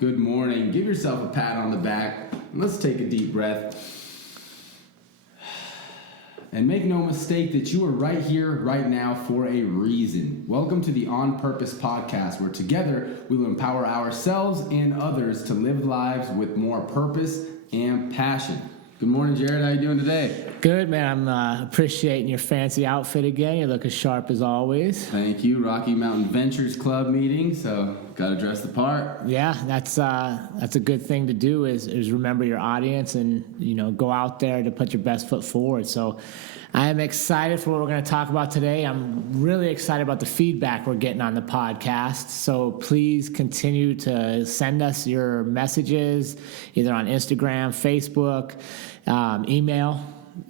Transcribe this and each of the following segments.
Good morning. Give yourself a pat on the back. And let's take a deep breath. And make no mistake that you are right here, right now, for a reason. Welcome to the On Purpose podcast, where together we will empower ourselves and others to live lives with more purpose and passion. Good morning, Jared. How you doing today? Good, man. I'm appreciating your fancy outfit again. You're looking sharp as always. Thank you. Rocky Mountain Ventures Club meeting, so got to dress the part. Yeah, that's a good thing to do is remember your audience and, go out there to put your best foot forward. So I am excited for what we're going to talk about today. I'm really excited about the feedback we're getting on the podcast. So please continue to send us your messages, either on Instagram, Facebook, email.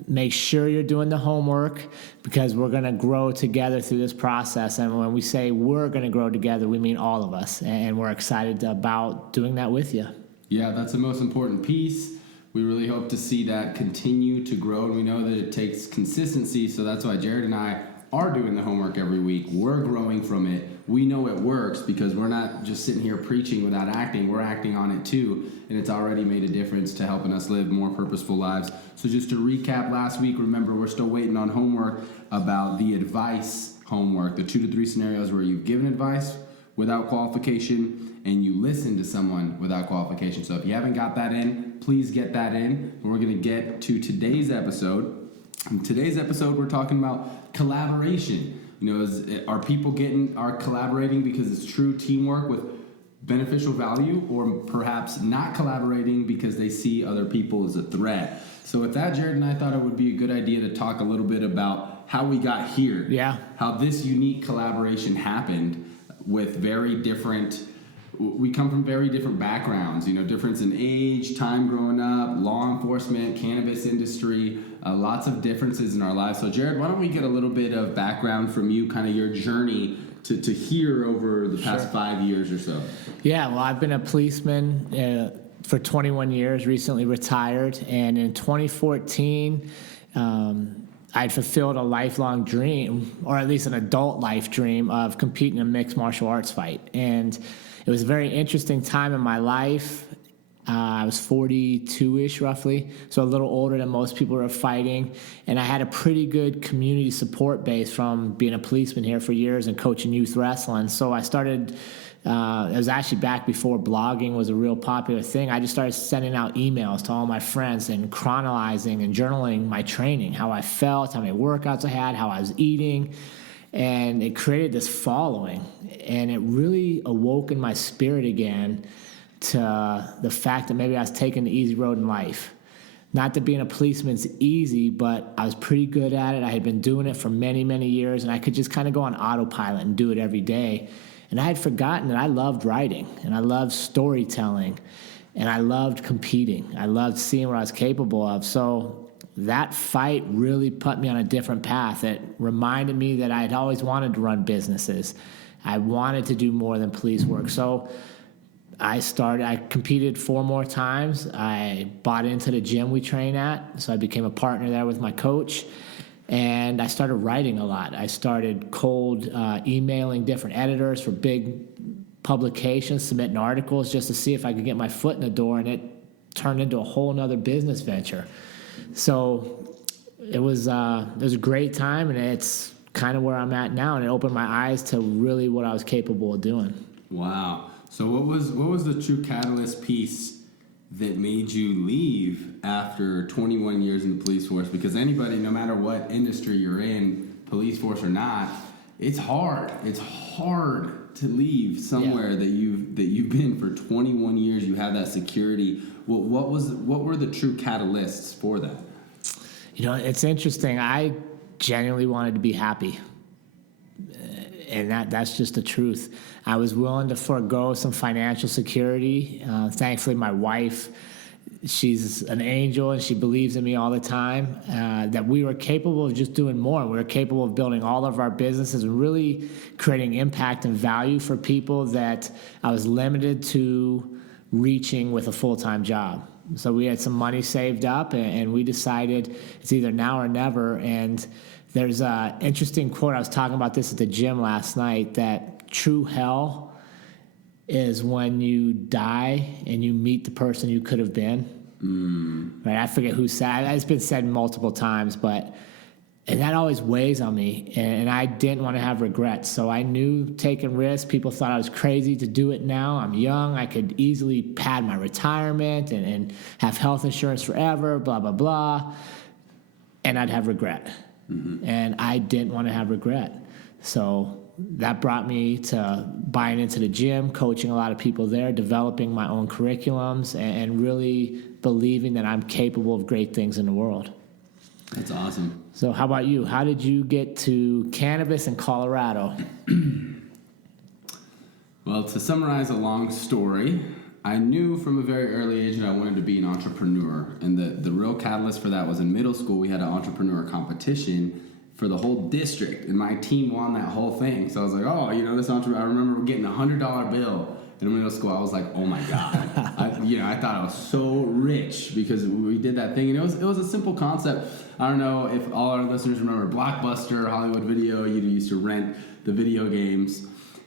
Make sure you're doing the homework because we're going to grow together through this process. And when we say we're going to grow together, we mean all of us. And we're excited about doing that with you. Yeah, that's the most important piece. We really hope to see that continue to grow. And we know that it takes consistency. So that's why Jared and I are doing the homework every week. We're growing from it. We know it works because we're not just sitting here preaching without acting. We're acting on it too. And it's already made a difference to helping us live more purposeful lives. So just to recap last week, remember we're still waiting on homework about the advice homework, the 2 to 3 scenarios where you've given advice without qualification and you listen to someone without qualification. So if you haven't got that in, please get that in. And we're going to get to today's episode. In today's episode, we're talking about collaboration. Are people are collaborating because it's true teamwork with beneficial value, or perhaps not collaborating because they see other people as a threat? So with that, Jared and I thought it would be a good idea to talk a little bit about how we got here. Yeah. How this unique collaboration happened with we come from very different backgrounds, difference in age, time growing up, law enforcement, cannabis industry, lots of differences in our lives. So Jared, why don't we get a little bit of background from you, kind of your journey to here over the past 5 years or so? Yeah, well, I've been a policeman for 21 years, recently retired, and in 2014, I'd fulfilled a lifelong dream, or at least an adult life dream, of competing in a mixed martial arts fight. And it was a very interesting time in my life. I was 42-ish roughly, so a little older than most people who are fighting. And I had a pretty good community support base from being a policeman here for years and coaching youth wrestling. So I started, it was actually back before blogging was a real popular thing. I just started sending out emails to all my friends and chronicling and journaling my training, how I felt, how many workouts I had, how I was eating. And it created this following. And it really awoke in my spirit again to the fact that maybe I was taking the easy road in life. Not that being a policeman's easy, but I was pretty good at it. I had been doing it for many, many years, and I could just kind of go on autopilot and do it every day. And I had forgotten that I loved writing, and I loved storytelling, and I loved competing. I loved seeing what I was capable of. So that fight really put me on a different path. It reminded me that I had always wanted to run businesses. I wanted to do more than police work. So I competed 4 more times. I bought into the gym we train at, so I became a partner there with my coach. And I started writing a lot. I started cold emailing different editors for big publications, submitting articles just to see if I could get my foot in the door, and it turned into a whole nother business venture. So it was a great time, and it's kind of where I'm at now, and it opened my eyes to really what I was capable of doing. Wow. So what was the true catalyst piece that made you leave after 21 years in the police force? Because anybody, no matter what industry you're in, police force or not, it's hard. It's hard to leave somewhere that you've been for 21 years. You have that security. Well, what were the true catalysts for that? It's interesting. I genuinely wanted to be happy. And that's just the truth. I was willing to forego some financial security. Thankfully, my wife, she's an angel, and she believes in me all the time, that we were capable of just doing more. We were capable of building all of our businesses and really creating impact and value for people that I was limited to reaching with a full-time job. So we had some money saved up, and we decided it's either now or never. And there's an interesting quote. I was talking about this at the gym last night, that true hell is when you die and you meet the person you could have been. Right? I forget who said it. It's been said multiple times, and that always weighs on me. And I didn't want to have regrets. So I knew taking risks. People thought I was crazy to do it now. I'm young. I could easily pad my retirement and have health insurance forever, blah, blah, blah. And I'd have regret. And I didn't want to have regret. So that brought me to buying into the gym, coaching a lot of people there, developing my own curriculums, and really believing that I'm capable of great things in the world. That's awesome. So how about you? How did you get to cannabis in Colorado? Well, to summarize a long story, I knew from a very early age that I wanted to be an entrepreneur. And the real catalyst for that was in middle school, we had an entrepreneur competition for the whole district, and my team won that whole thing. So I was like, oh, this entrepreneur, I remember getting a $100 bill in middle school. I was like, oh my God. I thought I was so rich because we did that thing, and it was a simple concept. I don't know if all our listeners remember Blockbuster, Hollywood Video. You used to rent the video games,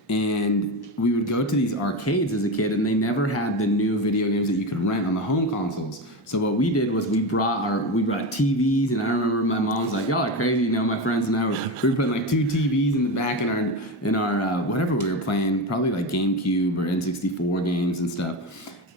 and we would go to these arcades as a kid, and they never had the new video games that you could rent on the home consoles. So what we did was we brought TVs, and I remember my mom's like, y'all are crazy, my friends and I we were putting like 2 TVs in the back in our whatever we were playing, probably like GameCube or N64 games and stuff.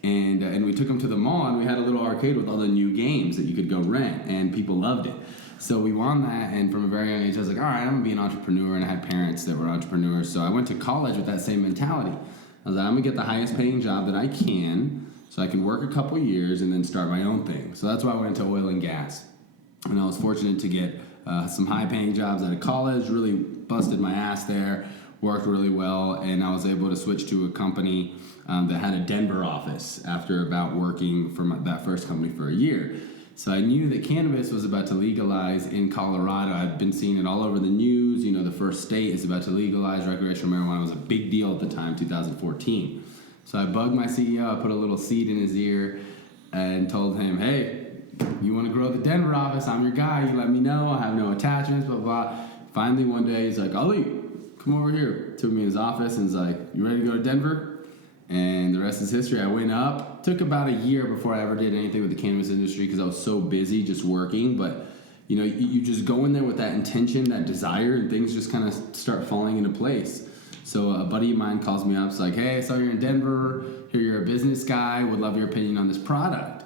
And we took them to the mall, and we had a little arcade with all the new games that you could go rent, and people loved it. So we won that, and from a very young age, I was like, all right, I'm going to be an entrepreneur, and I had parents that were entrepreneurs. So I went to college with that same mentality. I was like, I'm going to get the highest paying job that I can so I can work a couple years and then start my own thing. So that's why I went into oil and gas. And I was fortunate to get some high paying jobs out of college, really busted my ass there, worked really well, and I was able to switch to a company that had a Denver office after about working for that first company for a year. So I knew that cannabis was about to legalize in Colorado. I'd been seeing it all over the news. The first state is about to legalize recreational marijuana. It was a big deal at the time, 2014. So I bugged my CEO, I put a little seed in his ear and told him, hey, you want to grow the Denver office? I'm your guy. You let me know. I have no attachments, blah, blah. Finally, one day, he's like, Ali, come over here. Took me in his office and he's like, you ready to go to Denver? And the rest is history. I went up. Took about a year before I ever did anything with the cannabis industry because I was so busy just working. But, you just go in there with that intention, that desire, and things just kind of start falling into place. So a buddy of mine calls me up. It's like, hey, I saw you're in Denver. Here you're a business guy. Would love your opinion on this product.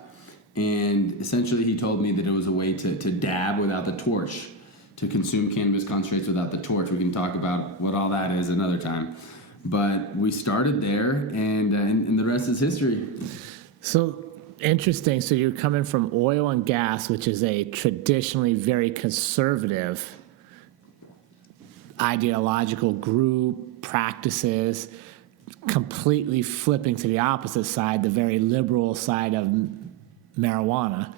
And essentially he told me that it was a way to dab without the torch, to consume cannabis concentrates without the torch. We can talk about what all that is another time. But we started there, and the rest is history. So interesting. So you're coming from oil and gas, which is a traditionally very conservative ideological group, practices, completely flipping to the opposite side, the very liberal side of marijuana.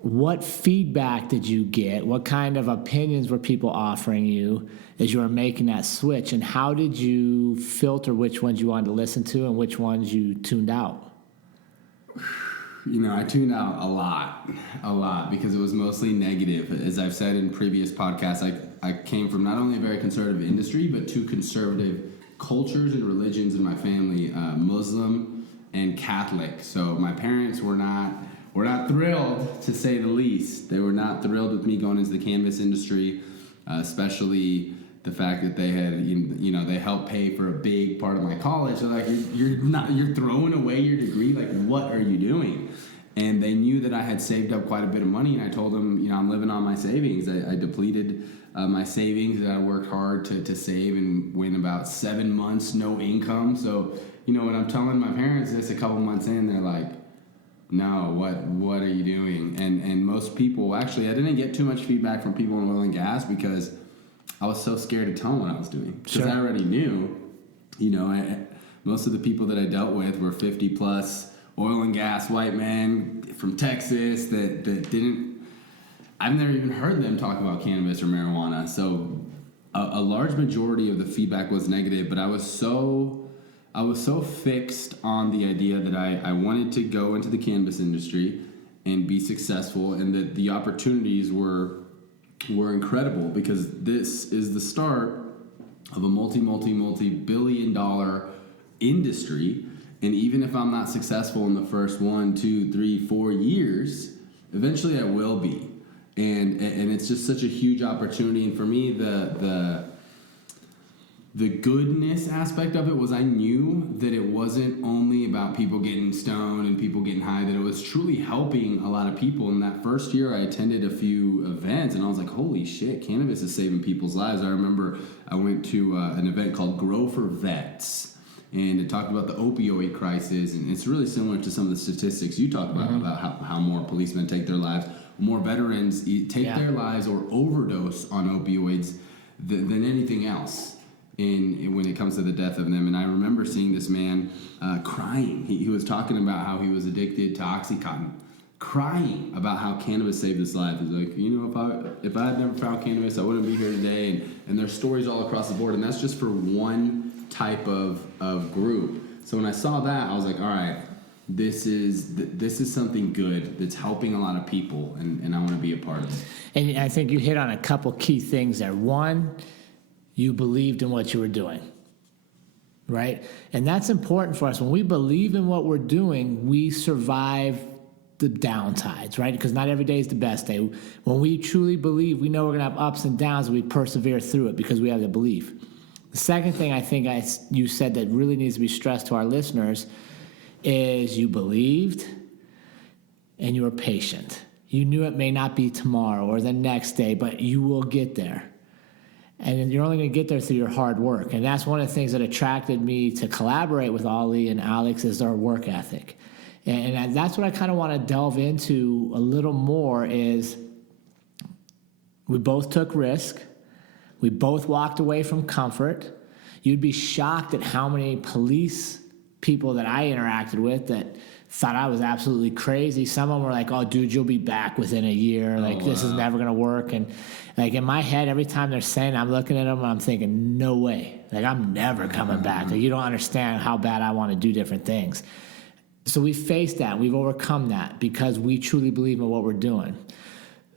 What feedback did you get? What kind of opinions were people offering you as you were making that switch? And how did you filter which ones you wanted to listen to and which ones you tuned out? I tuned out a lot, because it was mostly negative. As I've said in previous podcasts, I came from not only a very conservative industry, but 2 conservative cultures and religions in my family, Muslim and Catholic. So my parents were not thrilled, to say the least. They were not thrilled with me going into the cannabis industry, especially the fact that they had, they helped pay for a big part of my college. So like, you're throwing away your degree. Like, what are you doing? And they knew that I had saved up quite a bit of money, and I told them, I'm living on my savings. I depleted my savings that I worked hard to save, and went about 7 months, no income. So, when I'm telling my parents this a couple months in, they're like, no, what are you doing? And most people, actually, I didn't get too much feedback from people in oil and gas because I was so scared to tell them what I was doing. Because I already knew, most of the people that I dealt with were 50 plus oil and gas white men from Texas that didn't, I've never even heard them talk about cannabis or marijuana. So a large majority of the feedback was negative, but I was so fixed on the idea that I wanted to go into the cannabis industry and be successful, and that the opportunities were incredible, because this is the start of a multi-billion-dollar industry. And even if I'm not successful in the first 1, 2, 3, 4 years, eventually I will be. And it's just such a huge opportunity. And for me, the goodness aspect of it was I knew that it wasn't only about people getting stoned and people getting high, that it was truly helping a lot of people. In that first year, I attended a few events, and I was like, holy shit, cannabis is saving people's lives. I remember I went to an event called Grow for Vets, and it talked about the opioid crisis, and it's really similar to some of the statistics you talked about how more policemen take their lives, more veterans take their lives or overdose on opioids than anything else when it comes to the death of them. And I remember seeing this man crying. He was talking about how he was addicted to OxyContin, crying about how cannabis saved his life. He's like, if I had never found cannabis, I wouldn't be here today. And there's stories all across the board, and that's just for one type of group. So when I saw that, I was like, all right, this is something good that's helping a lot of people, and I want to be a part of it. And I think you hit on a couple key things there. One, you believed in what you were doing, right? And that's important for us. When we believe in what we're doing, we survive the downtides, right? Because not every day is the best day. When we truly believe, we know we're going to have ups and downs, and we persevere through it because we have the belief. The second thing I think you said that really needs to be stressed to our listeners is you believed and you were patient. You knew it may not be tomorrow or the next day, but you will get there. And you're only going to get there through your hard work. And that's one of the things that attracted me to collaborate with Ollie and Alex is our work ethic. And that's what I kind of want to delve into a little more is we both took risk. We both walked away from comfort. You'd be shocked at how many police people that I interacted with that thought I was absolutely crazy. Some of them were like, oh, dude, you'll be back within a year. This is never going to work. And like in my head, every time they're saying, I'm looking at them and I'm thinking, no way. Like, I'm never coming back. Like, you don't understand how bad I want to do different things. So we faced that. We've overcome that because we truly believe in what we're doing.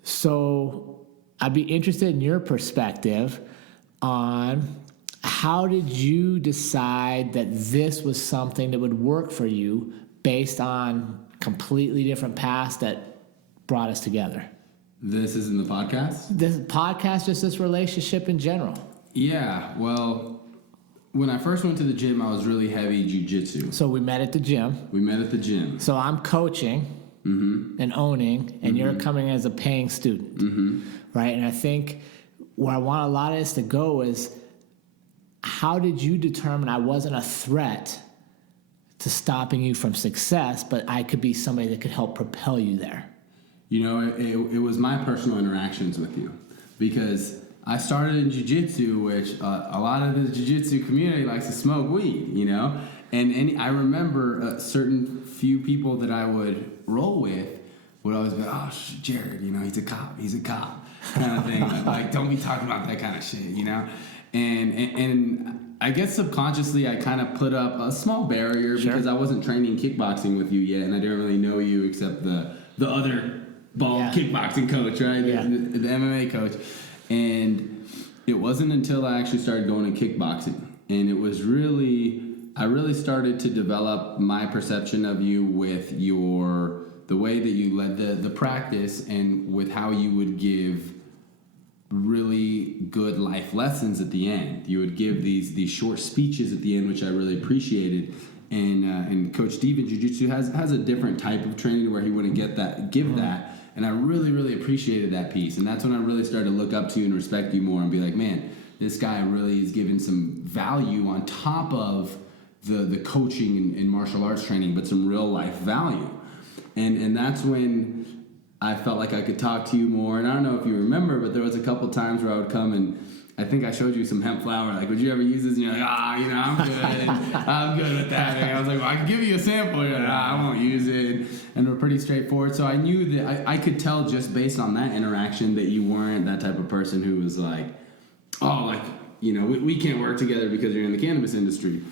So I'd be interested in your perspective on how did you decide that this was something that would work for you based on completely different paths that brought us together? This is in the podcast? This podcast, just this relationship in general. Yeah, well, when I first went to the gym, I was really heavy jiu-jitsu. So we met at the gym. So I'm coaching and owning, and you're coming as a paying student, right? And I think where I want a lot of this to go is, how did you determine I wasn't a threat to stopping you from success, but I could be somebody that could help propel you there? You know, it was my personal interactions with you, because I started in jiu-jitsu, which a lot of the jiu-jitsu community likes to smoke weed, you know? And I remember a certain few people that I would roll with would always be like, oh, Jared, you know, he's a cop, kind of thing. Like, don't be talking about that kind of shit, you know? And I guess subconsciously I kind of put up a small barrier because I wasn't training kickboxing with you yet, and I didn't really know you except the other bald kickboxing coach, right? The MMA coach. And it wasn't until I actually started going to kickboxing, and it was I really started to develop my perception of you with the way that you led the practice, and with how you would give really good life lessons at the end. You would give these short speeches at the end, which I really appreciated. And Coach Steve in Jiu-Jitsu has a different type of training where he wouldn't give that. And I really, really appreciated that piece. And that's when I really started to look up to you and respect you more and be like, man, this guy really is giving some value on top of the coaching and martial arts training, but some real life value. And that's when I felt like I could talk to you more. And I don't know if you remember, but there was a couple times where I would come and I think I showed you some hemp flower. Like, would you ever use this? And you're like, I'm good. I'm good with that. And I was like, well, I can give you a sample. You're like, I won't use it. And we're pretty straightforward. So I knew that I could tell just based on that interaction that you weren't that type of person who was like, we can't work together because you're in the cannabis industry.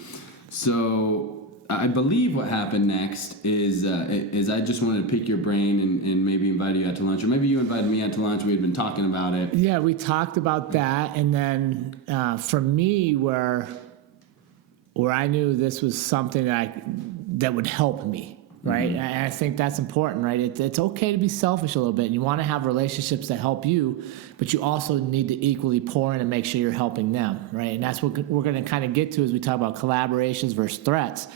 So I believe what happened next is I just wanted to pick your brain and maybe invite you out to lunch, or maybe you invited me out to lunch. We had been talking about it. Yeah, we talked about that, and then for me, where where I knew this was something that would help me, right? Mm-hmm. And I think that's important, right? It's okay to be selfish a little bit, and you want to have relationships that help you, but you also need to equally pour in and make sure you're helping them, right? And that's what we're going to kind of get to as we talk about collaborations versus threats.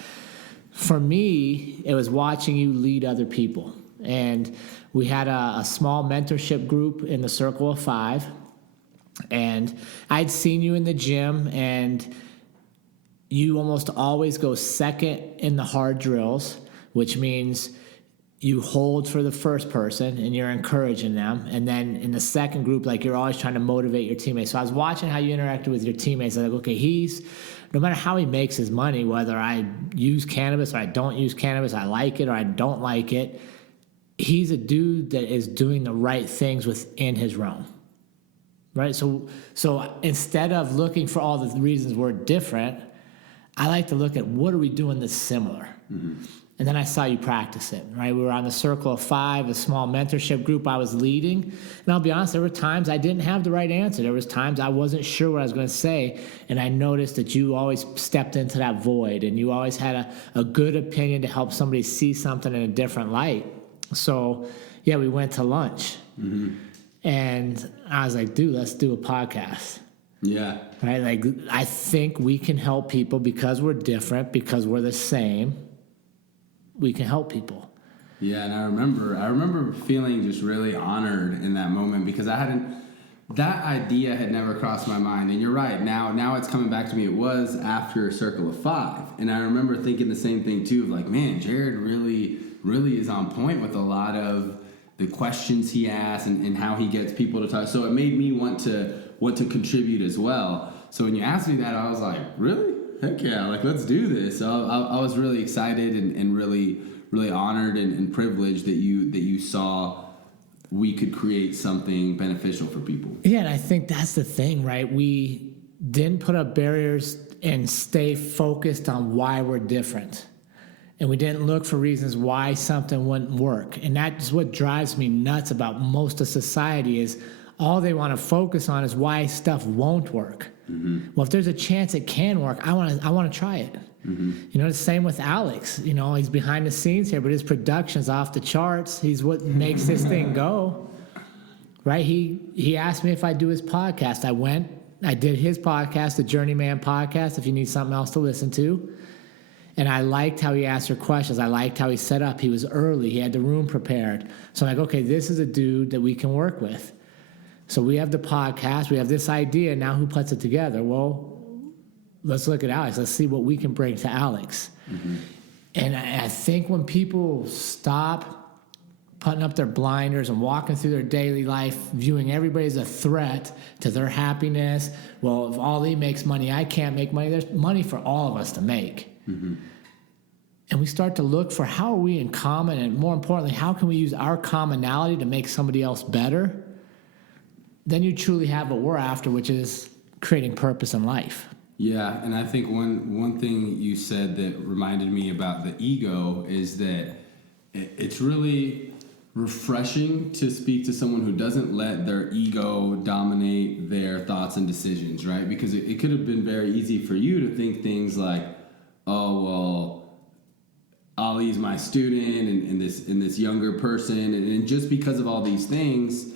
For me, it was watching you lead other people. And we had a small mentorship group in the Circle of Five. And I'd seen you in the gym, and you almost always go second in the hard drills, which means you hold for the first person and you're encouraging them. And then in the second group, like, you're always trying to motivate your teammates. So I was watching how you interacted with your teammates. I was like, okay, no matter how he makes his money, whether I use cannabis or I don't use cannabis, I like it or I don't like it, he's a dude that is doing the right things within his realm. Right? So instead of looking for all the reasons we're different, I like to look at what are we doing that's similar. Mm-hmm. And then I saw you practice it, right? We were on the Circle of Five, a small mentorship group I was leading. And I'll be honest, there were times I didn't have the right answer. There was times I wasn't sure what I was going to say. And I noticed that you always stepped into that void, and you always had a good opinion to help somebody see something in a different light. So, yeah, we went to lunch. Mm-hmm. And I was like, dude, let's do a podcast. Yeah. Right? Like, I think we can help people because we're different, because we're the same. We can help people. Yeah, and I remember feeling just really honored in that moment, because that idea had never crossed my mind. And you're right, now it's coming back to me. It was after Circle of Five. And I remember thinking the same thing too, of like, man, Jared really is on point with a lot of the questions he asks and how he gets people to talk. So it made me want to contribute as well. So when you asked me that, I was like, really? Heck yeah, like, let's do this. So I was really excited and really honored and privileged that you saw we could create something beneficial for people. Yeah, and I think that's the thing, right? We didn't put up barriers and stay focused on why we're different. And we didn't look for reasons why something wouldn't work. And that's what drives me nuts about most of society, is all they want to focus on is why stuff won't work. Mm-hmm. Well, if there's a chance it can work, I want to try it. Mm-hmm. You know, the same with Alex. You know, he's behind the scenes here, but his production's off the charts. He's what makes this thing go. Right? He asked me if I'd do his podcast. I did his podcast, the Journeyman podcast, if you need something else to listen to. And I liked how he asked her questions. I liked how he set up. He was early. He had the room prepared. So I'm like, okay, this is a dude that we can work with. So we have the podcast. We have this idea. Now who puts it together? Well, let's look at Alex. Let's see what we can bring to Alex. Mm-hmm. And I think when people stop putting up their blinders and walking through their daily life, viewing everybody as a threat to their happiness, well, if Ali makes money, I can't make money. There's money for all of us to make. Mm-hmm. And we start to look for how are we in common, and more importantly, how can we use our commonality to make somebody else better? Then you truly have what we're after, which is creating purpose in life. Yeah, and I think one thing you said that reminded me about the ego is that it's really refreshing to speak to someone who doesn't let their ego dominate their thoughts and decisions, right? Because it could have been very easy for you to think things like, oh, well, Ali's my student and this younger person, and just because of all these things,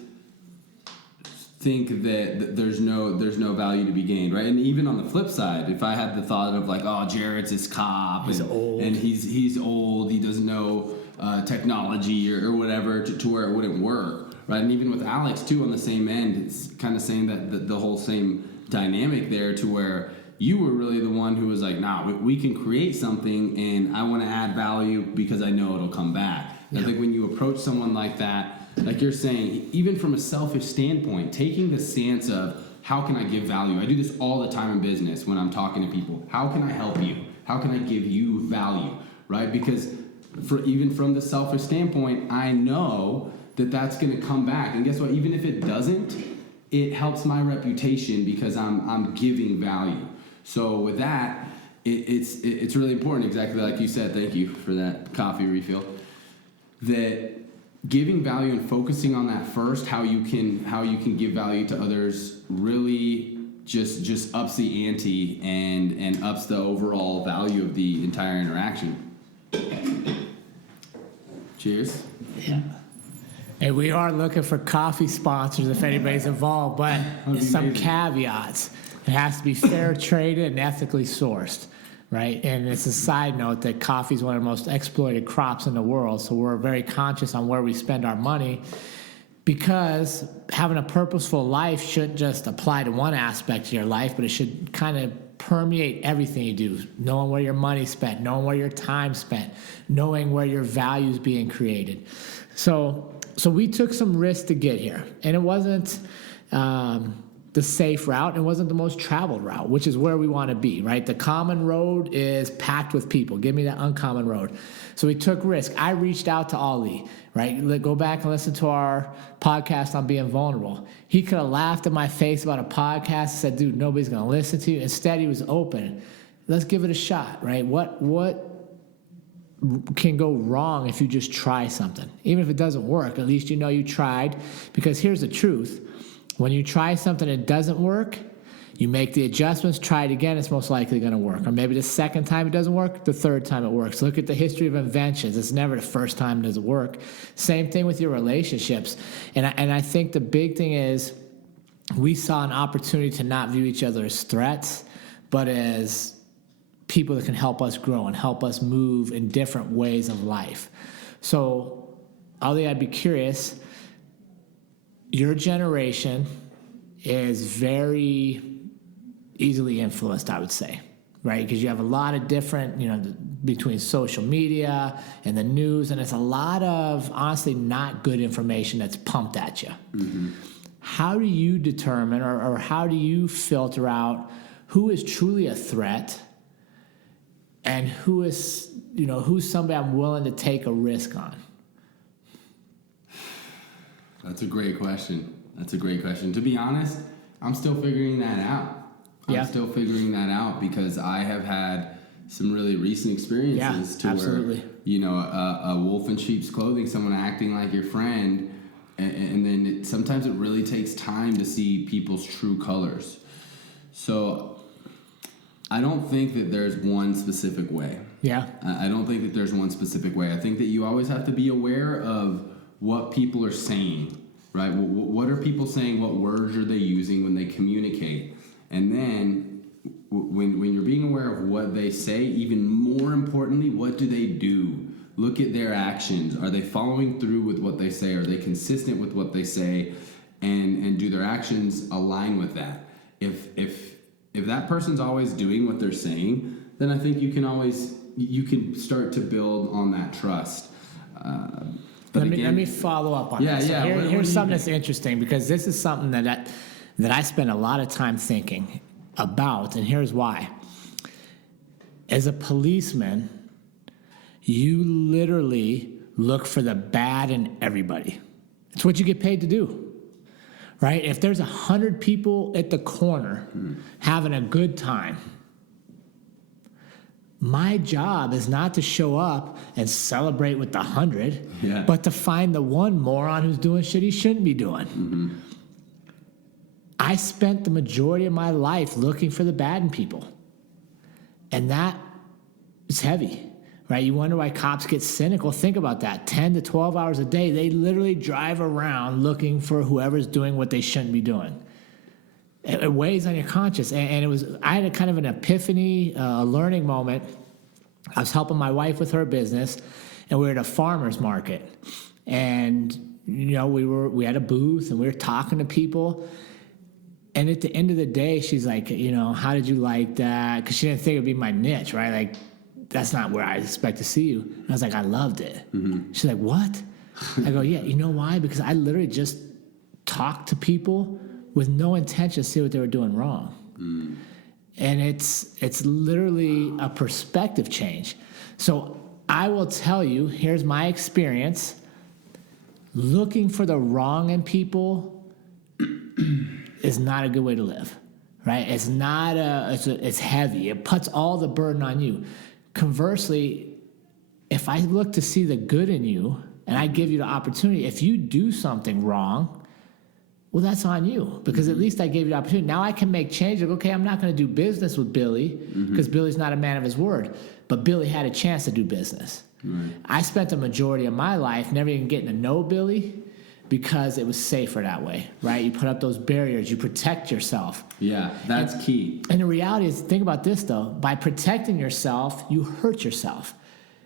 think that there's no value to be gained, right? And even on the flip side, if I had the thought of like, oh, Jared's this cop, he's old, and he's old, he doesn't know technology or whatever to where it wouldn't work, right? And even with Alex too, on the same end, it's kind of saying that the whole same dynamic there, to where you were really the one who was like, nah, we can create something, and I want to add value because I know it'll come back. Yeah. I think when you approach someone like that, like you're saying, even from a selfish standpoint, taking the stance of how can I give value? I do this all the time in business when I'm talking to people. How can I help you? How can I give you value, right? Because even from the selfish standpoint, I know that that's going to come back. And guess what? Even if it doesn't, it helps my reputation because I'm giving value. So with that, it's really important, exactly like you said. Thank you for that coffee refill. That giving value and focusing on that first, how you can give value to others, really just ups the ante and ups the overall value of the entire interaction. Cheers. Yeah. And we are looking for coffee sponsors if anybody's involved, but some amazing. caveats. It has to be fair traded and ethically sourced, right? And it's a side note that coffee is one of the most exploited crops in the world, so we're very conscious on where we spend our money, because having a purposeful life shouldn't just apply to one aspect of your life, but it should kind of permeate everything you do, knowing where your money's spent, knowing where your time's spent, knowing where your value's being created. So we took some risks to get here, and it wasn't the safe route. It wasn't the most traveled route, which is where we want to be, right? The common road is packed with people. Give me that uncommon road. So we took risk. I reached out to Ali, right? Go back and listen to our podcast on being vulnerable. He could have laughed in my face about a podcast and said, dude, nobody's going to listen to you. Instead, he was open. Let's give it a shot, right? What can go wrong if you just try something? Even if it doesn't work, at least you know you tried. Because here's the truth. When you try something and it doesn't work, you make the adjustments, try it again, it's most likely going to work. Or maybe the second time it doesn't work, the third time it works. Look at the history of inventions. It's never the first time it doesn't work. Same thing with your relationships. And I think the big thing is we saw an opportunity to not view each other as threats, but as people that can help us grow and help us move in different ways of life. So, Ali, I'd be curious. Your generation is very easily influenced, I would say, right? Because you have a lot of different, between social media and the news, and it's a lot of, honestly, not good information that's pumped at you. Mm-hmm. How do you determine or how do you filter out who is truly a threat and who's somebody I'm willing to take a risk on? That's a great question. To be honest, I'm still figuring that out. I'm still figuring that out because I have had some really recent experiences to absolutely. where, a wolf in sheep's clothing, someone acting like your friend, and then sometimes it really takes time to see people's true colors. So I don't think that there's one specific way. Yeah. I don't think that there's one specific way. I think that you always have to be aware of what people are saying, right? What are people saying? What words are they using when they communicate? And then when you're being aware of what they say, even more importantly, what do they do? Look at their actions. Are they following through with what they say? Are they consistent with what they say? And do their actions align with that? If that person's always doing what they're saying, then I think you can start to build on that trust. Let me follow up on that. So here's something that's interesting, because this is something that I spend a lot of time thinking about, and here's why. As a policeman, you literally look for the bad in everybody. It's what you get paid to do, right? If there's 100 people at the corner having a good time, my job is not to show up and celebrate with the 100, but to find the one moron who's doing shit he shouldn't be doing. Mm-hmm. I spent the majority of my life looking for the bad in people. And that is heavy, right? You wonder why cops get cynical. Think about that. 10 to 12 hours a day, they literally drive around looking for whoever's doing what they shouldn't be doing. It weighs on your conscience. And I had a kind of an epiphany, a learning moment. I was helping my wife with her business, and we were at a farmer's market. And, we had a booth, and we were talking to people. And at the end of the day, she's like, how did you like that? Because she didn't think it'd be my niche, right? Like, that's not where I expect to see you. And I was like, I loved it. Mm-hmm. She's like, what? I go, yeah, you know why? Because I literally just talked to people with no intention to see what they were doing wrong. Mm. And it's literally a perspective change. So I will tell you, here's my experience. Looking for the wrong in people is not a good way to live, right? It's not it's heavy. It puts all the burden on you. Conversely, if I look to see the good in you and I give you the opportunity, if you do something wrong, Well, that's on you, because at least I gave you the opportunity. Now I can make changes. Like, okay, I'm not going to do business with Billy because Billy's not a man of his word. But Billy had a chance to do business. Right. I spent the majority of my life never even getting to know Billy because it was safer that way, right? You put up those barriers. You protect yourself. Yeah, that's key. And the reality is, think about this, though. By protecting yourself, you hurt yourself.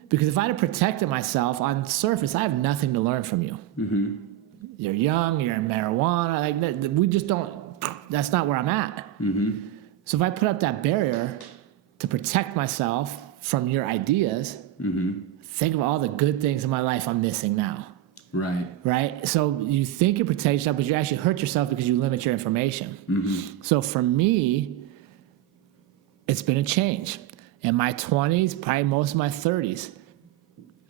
Because if I'd have protected myself on the surface, I have nothing to learn from you. You're young, you're in marijuana. Like, we just don't, that's not where I'm at. So if I put up that barrier to protect myself from your ideas, think of all the good things in my life I'm missing now. Right? So you think you protect yourself, but you actually hurt yourself because you limit your information. So for me, it's been a change. In my 20s, probably most of my 30s,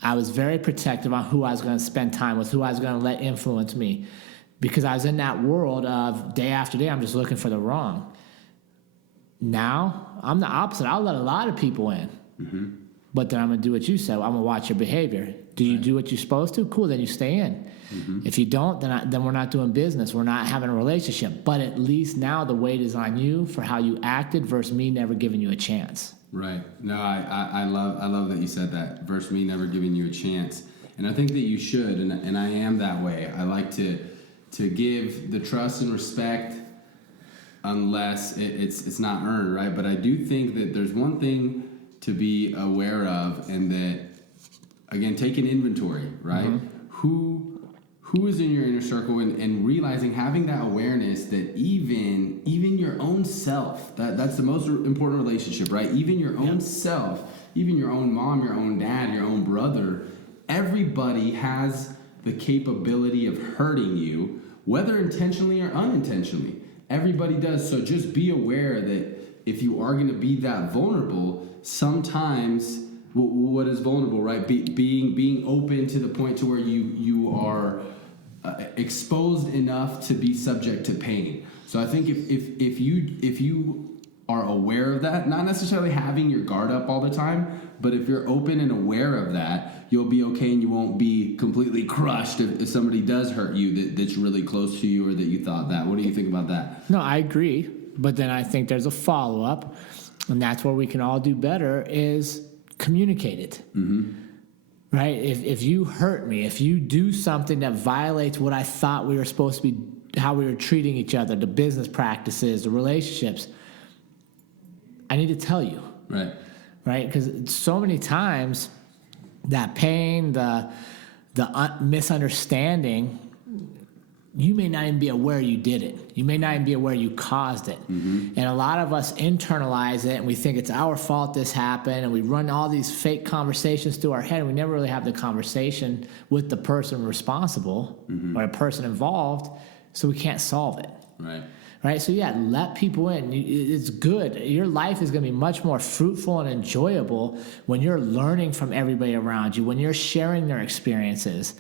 I was very protective on who I was going to spend time with, who I was going to let influence me, because I was in that world of day after day, I'm just looking for the wrong. Now, I'm the opposite. I'll let a lot of people in, but then I'm going to do what you said. I'm going to watch your behavior. Do you do what you're supposed to? Cool, then you stay in. If you don't, then we're not doing business. We're not having a relationship. But at least now the weight is on you for how you acted versus me never giving you a chance. Right. No, I love that you said that, versus me never giving you a chance. And I think that you should, and I am that way. I like to give the trust and respect unless it's not earned, right? But I do think that there's one thing to be aware of, and that, again, take an inventory, right? Who is in your inner circle, and realizing, having that awareness that even your own self, that's the most important relationship, right? Even your own self, even your own mom, your own dad, your own brother, everybody has the capability of hurting you, whether intentionally or unintentionally. Everybody does. So just be aware that if you are going to be that vulnerable, sometimes what is vulnerable, right? Being open to the point to where you are exposed enough to be subject to pain. So I think if you are aware of that, not necessarily having your guard up all the time, but if you're open and aware of that, you'll be okay, and you won't be completely crushed if somebody does hurt you that's really close to you, or that you thought that. What do you think about that? No, I agree. But then I think there's a follow-up, and that's where we can all do better, is communicate it. Right? If you hurt me, if you do something that violates what I thought we were supposed to be, how we were treating each other, the business practices, the relationships, I need to tell you. Right? Because so many times that pain, the misunderstanding, you may not even be aware you did it. You may not even be aware you caused it. And a lot of us internalize it, and we think it's our fault this happened, and we run all these fake conversations through our head, and we never really have the conversation with the person responsible or the person involved, so we can't solve it. Right? So yeah, let people in. It's good. Your life is going to be much more fruitful and enjoyable when you're learning from everybody around you, when you're sharing their experiences,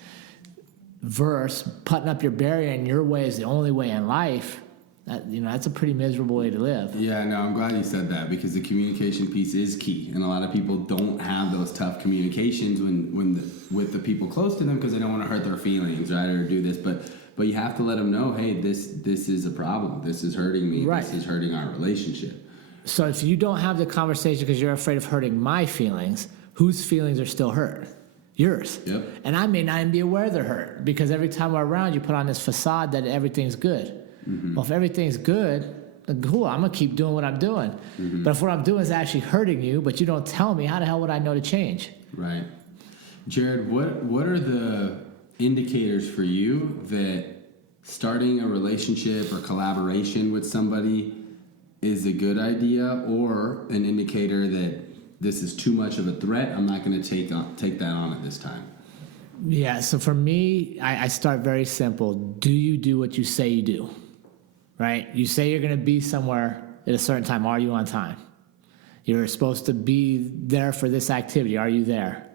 versus putting up your barrier and your way is the only way in life. That's a pretty miserable way to live. Yeah, no, I'm glad you said that, because the communication piece is key, and a lot of people don't have those tough communications with the people close to them, because they don't want to hurt their feelings, right, or do this, but you have to let them know, hey, this is a problem. This is hurting me. Right. This is hurting our relationship. So if you don't have the conversation because you're afraid of hurting my feelings, whose feelings are still hurt? Yours. Yep. And I may not even be aware they're hurt, because every time we're around, you put on this facade that everything's good. Well, if everything's good, then cool, I'm going to keep doing what I'm doing. But if what I'm doing is actually hurting you, but you don't tell me, how the hell would I know to change? Right. Jared, what are the indicators for you that starting a relationship or collaboration with somebody is a good idea, or an indicator that this is too much of a threat, I'm not going to take that on at this time? Yeah, so for me, I start very simple. Do you do what you say you do? Right? You say you're going to be somewhere at a certain time. Are you on time? You're supposed to be there for this activity. Are you there?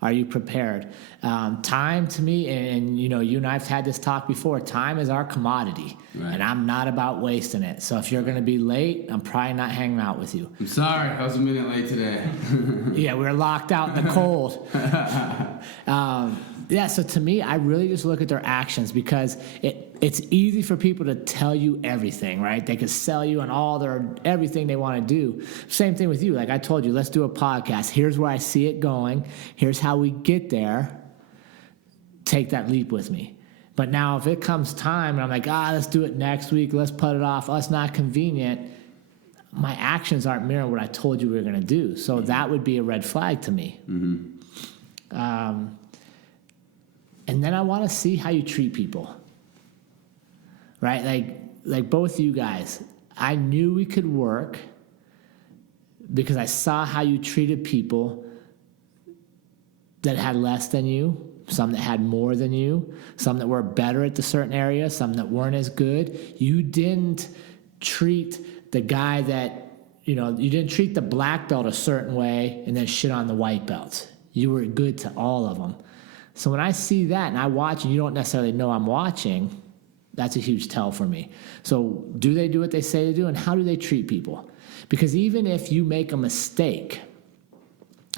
Are you prepared? Time, to me, and you and I have had this talk before, time is our commodity. Right. And I'm not about wasting it. So if you're going to be late, I'm probably not hanging out with you. I'm sorry, I was a minute late today. Yeah, we were locked out in the cold. Yeah, so to me, I really just look at their actions because it's easy for people to tell you everything, right? They could sell you on everything they want to do. Same thing with you. Like I told you, let's do a podcast. Here's where I see it going. Here's how we get there. Take that leap with me. But now if it comes time and I'm like, let's do it next week. Let's put it off. Us not convenient. My actions aren't mirroring what I told you we were going to do. So that would be a red flag to me. Mm-hmm. And then I want to see how you treat people, right? Like both you guys, I knew we could work because I saw how you treated people that had less than you, some that had more than you, some that were better at the certain area, some that weren't as good. You didn't treat the guy that, you didn't treat the black belt a certain way and then shit on the white belts. You were good to all of them. So when I see that and I watch and you don't necessarily know I'm watching, that's a huge tell for me. So do they do what they say to do, and how do they treat people? Because even if you make a mistake,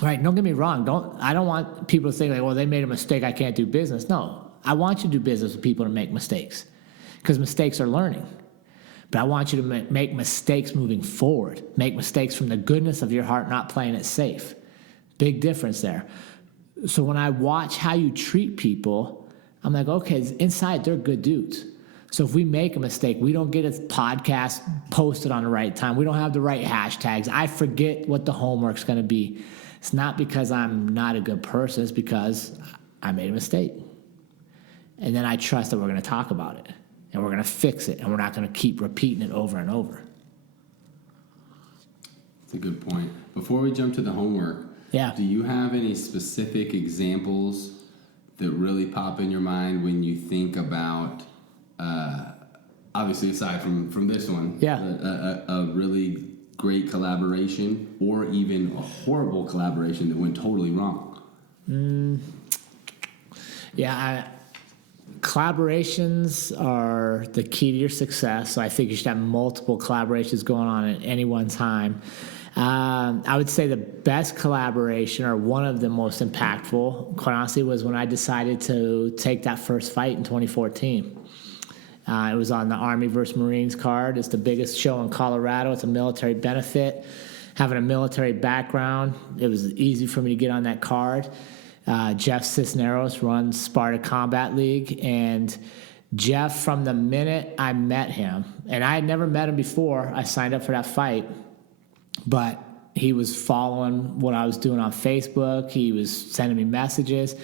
right, don't get me wrong, I don't want people to think like, well, they made a mistake, I can't do business. No, I want you to do business with people to make mistakes because mistakes are learning. But I want you to make mistakes moving forward, make mistakes from the goodness of your heart, not playing it safe. Big difference there. So when I watch how you treat people, I'm like, okay, inside they're good dudes. So if we make a mistake, we don't get a podcast posted on the right time, we don't have the right hashtags, I forget what the homework's going to be. It's not because I'm not a good person, it's because I made a mistake. And then I trust that we're going to talk about it, and we're going to fix it, and we're not going to keep repeating it over and over. That's a good point. Before we jump to the homework, do you have any specific examples that really pop in your mind when you think about, obviously aside from this one, a really great collaboration or even a horrible collaboration that went totally wrong? Collaborations are the key to your success. So I think you should have multiple collaborations going on at any one time. I would say the best collaboration, or one of the most impactful, quite honestly, was when I decided to take that first fight in 2014. It was on the Army vs. Marines card. It's the biggest show in Colorado. It's a military benefit. Having a military background, it was easy for me to get on that card. Jeff Cisneros runs Sparta Combat League, and Jeff, from the minute I met him, and I had never met him before I signed up for that fight, but he was following what I was doing on Facebook. He was sending me messages,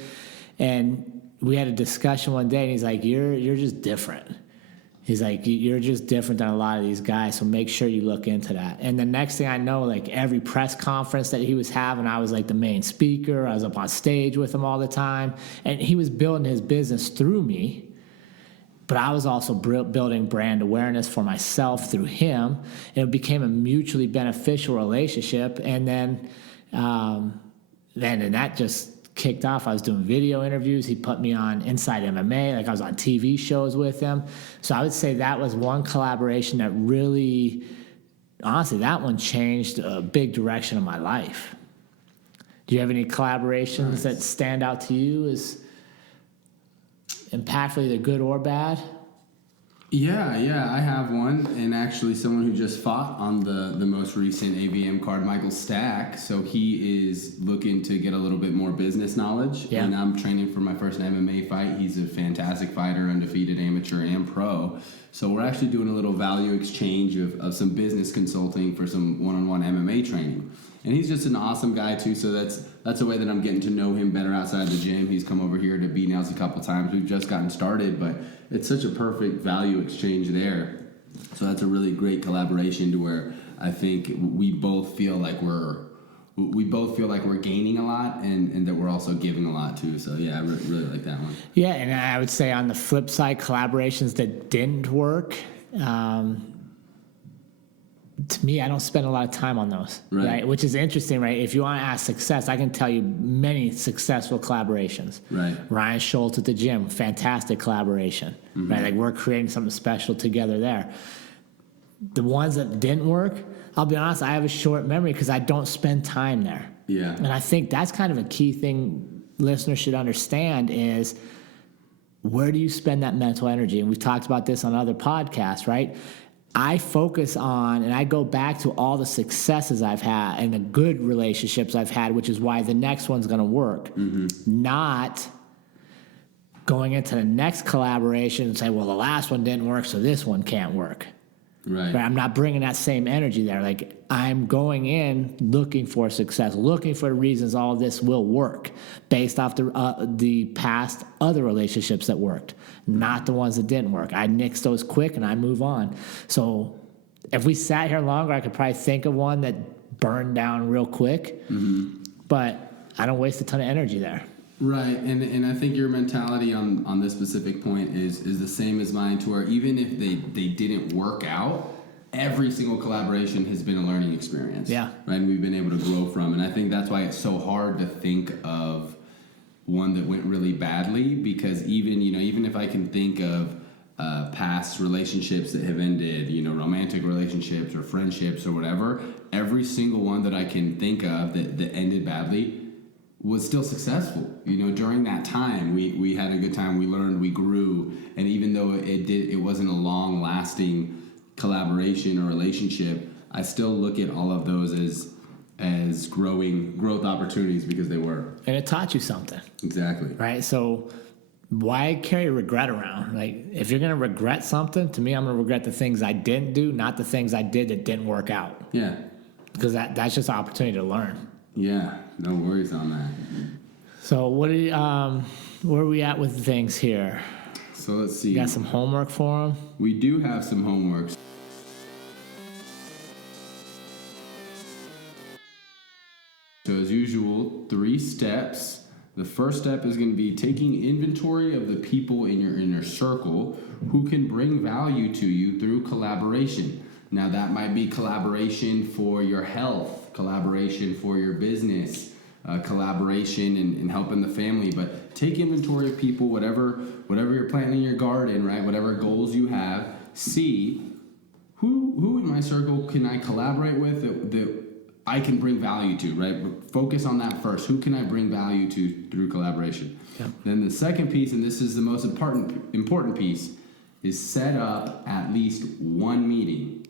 and we had a discussion one day, and he's like, you're just different. He's like, you're just different than a lot of these guys, so make sure you look into that. And the next thing I know, like every press conference that he was having, I was like the main speaker. I was up on stage with him all the time. And he was building his business through me, but I was also building brand awareness for myself through him. And it became a mutually beneficial relationship. And then that just kicked off. I was doing video interviews. He put me on Inside MMA. Like I was on TV shows with him. So I would say that was one collaboration that really, honestly, that one changed a big direction of my life. Do you have any collaborations that stand out to you as impactful, either good or bad? Yeah, I have one, and actually someone who just fought on the most recent AVM card, Michael Stack. So he is looking to get a little bit more business knowledge, and I'm training for my first MMA fight. He's a fantastic fighter, undefeated amateur and pro. So we're actually doing a little value exchange of some business consulting for some one-on-one MMA training. And he's just an awesome guy too, so that's a way that I'm getting to know him better outside the gym. He's come over here to B-Nails a couple times. We've just gotten started, but it's such a perfect value exchange there. So that's a really great collaboration to where I think we both feel like we're gaining a lot and that we're also giving a lot too. So yeah, I really like that one. Yeah, and I would say on the flip side, collaborations that didn't work, to me, I don't spend a lot of time on those, right? Which is interesting, right? If you want to ask success, I can tell you many successful collaborations. Right. Ryan Schultz at the gym, fantastic collaboration, right? Like we're creating something special together there. The ones that didn't work, I'll be honest, I have a short memory because I don't spend time there. Yeah. And I think that's kind of a key thing listeners should understand is, where do you spend that mental energy? And we've talked about this on other podcasts, right? I focus on, and I go back to all the successes I've had and the good relationships I've had, which is why the next one's going to work. Not going into the next collaboration and say, well, the last one didn't work, so this one can't work. Right. But I'm not bringing that same energy there. Like, I'm going in looking for success, looking for the reasons all of this will work based off the past other relationships that worked, not the ones that didn't work. I nix those quick and I move on. So if we sat here longer, I could probably think of one that burned down real quick, but I don't waste a ton of energy there. Right, and I think your mentality on this specific point is the same as mine, to where even if they didn't work out, every single collaboration has been a learning experience. Yeah. Right, and we've been able to grow from, and I think that's why it's so hard to think of one that went really badly, because even if I can think of past relationships that have ended, romantic relationships or friendships or whatever, every single one that I can think of that ended badly was still successful. During that time, we had a good time, we learned, we grew, and even though it wasn't a long-lasting collaboration or relationship, I still look at all of those as growth opportunities, because they were. And it taught you something. Exactly. Right? So why carry regret around? Like, if you're going to regret something, to me, I'm going to regret the things I didn't do, not the things I did that didn't work out. Yeah. Because that's just an opportunity to learn. Yeah, no worries on that. So where are we at with things here? So let's see. You got some homework for them? We do have some homework. So as usual, 3 steps. The first step is going to be taking inventory of the people in your inner circle who can bring value to you through collaboration. Now, that might be collaboration for your health, collaboration for your business, collaboration in helping the family. But take inventory of people, whatever you're planting in your garden, right? Whatever goals you have. See who in my circle can I collaborate with that I can bring value to, right? Focus on that first. Who can I bring value to through collaboration? Yep. Then the second piece, and this is the most important piece, is set up at least one meeting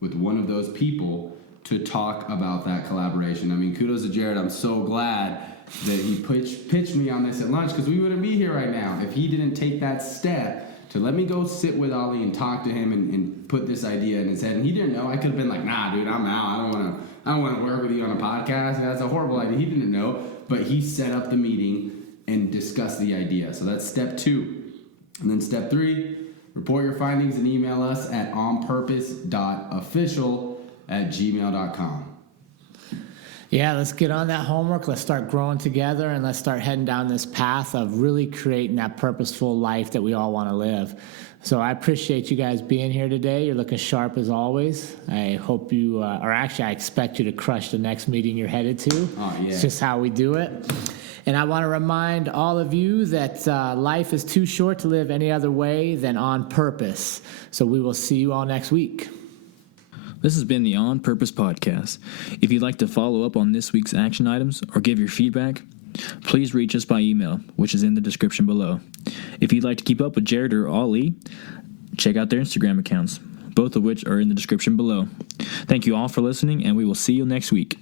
with one of those people to talk about that collaboration. I mean, kudos to Jared. I'm so glad that he pitched me on this at lunch, because we wouldn't be here right now if he didn't take that step to let me go sit with Ollie and talk to him and put this idea in his head. And he didn't know. I could have been like, nah, dude, I'm out. I don't want to work with you on a podcast. That's a horrible idea. He didn't know, but he set up the meeting and discussed the idea. So that's step 2. And then step 3, report your findings and email us at onpurpose.official@gmail.com. Yeah, let's get on that homework. Let's start growing together, and let's start heading down this path of really creating that purposeful life that we all want to live. So I appreciate you guys being here today. You're looking sharp as always. I hope you, I expect you to crush the next meeting you're headed to. Oh, yeah. It's just how we do it. And I want to remind all of you that life is too short to live any other way than on purpose. So we will see you all next week. This has been the On Purpose Podcast. If you'd like to follow up on this week's action items or give your feedback, please reach us by email, which is in the description below. If you'd like to keep up with Jared or Ollie, check out their Instagram accounts, both of which are in the description below. Thank you all for listening, and we will see you next week.